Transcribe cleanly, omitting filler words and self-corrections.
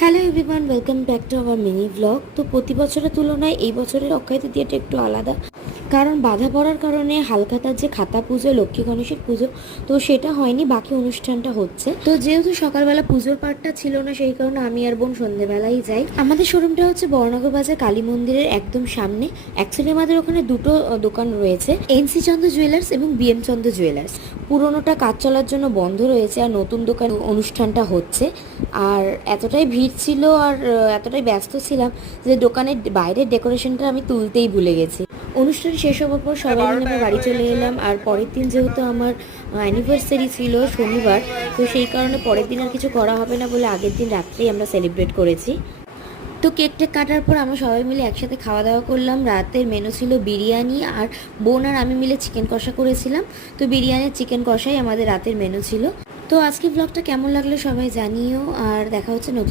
Hello everyone, welcome back to our mini blog. তো প্রতি বছরের তুলনায় এই বছরের অক্ষয় তৃতীয়াটা একটু আলাদা, কারণ বাধা পড়ার কারণে হালখাতার যে খাতা পুজো, লক্ষ্মী গণেশের পুজো, তো সেটা হয়নি, বাকি অনুষ্ঠানটা হচ্ছে। তো যেহেতু সকালবেলা পুজোর পাঠটা ছিল না, সেই কারণে আমি আর বোন সন্ধ্যেবেলাই যাই। আমাদের শোরুমটা হচ্ছে বড়নগর বাজার কালী মন্দিরের একদম সামনে। অ্যাকচুয়ালি আমাদের ওখানে দুটো দোকান রয়েছে, এনসি চন্দ্র জুয়েলার্স এবং বিএম চন্দ্র জুয়েলার্স। পুরোনোটা কাজ চলার জন্য বন্ধ রয়েছে, আর নতুন দোকান অনুষ্ঠানটা হচ্ছে। আর এতটাই ভিড় ছিল আর এতটাই ব্যস্ত ছিলাম যে দোকানের বাইরের ডেকোরেশনটা আমি তুলতেই ভুলে গেছি। অনুষ্ঠান শেষ হওয়ার পর সবাই মিলে আমরা বাড়ি চলে এলাম। আর পরের দিন যেহেতু আমার অ্যানিভার্সারি ছিল শনিবার, তো সেই কারণে পরের দিন আর কিছু করা হবে না বলে আগের দিন রাত্রেই আমরা সেলিব্রেট করেছি। তো কেক টেক কাটার পর আমরা সবাই মিলে একসাথে খাওয়া দাওয়া করলাম। রাতের মেনু ছিল বিরিয়ানি, আর বোন আর আমি মিলে চিকেন কষা করেছিলাম। তো বিরিয়ানি চিকেন কষাই আমাদের রাতের মেনু ছিল। তো আজকে ব্লগটা কেমন লাগলো সবাই জানিও, আর দেখা হচ্ছে নতুন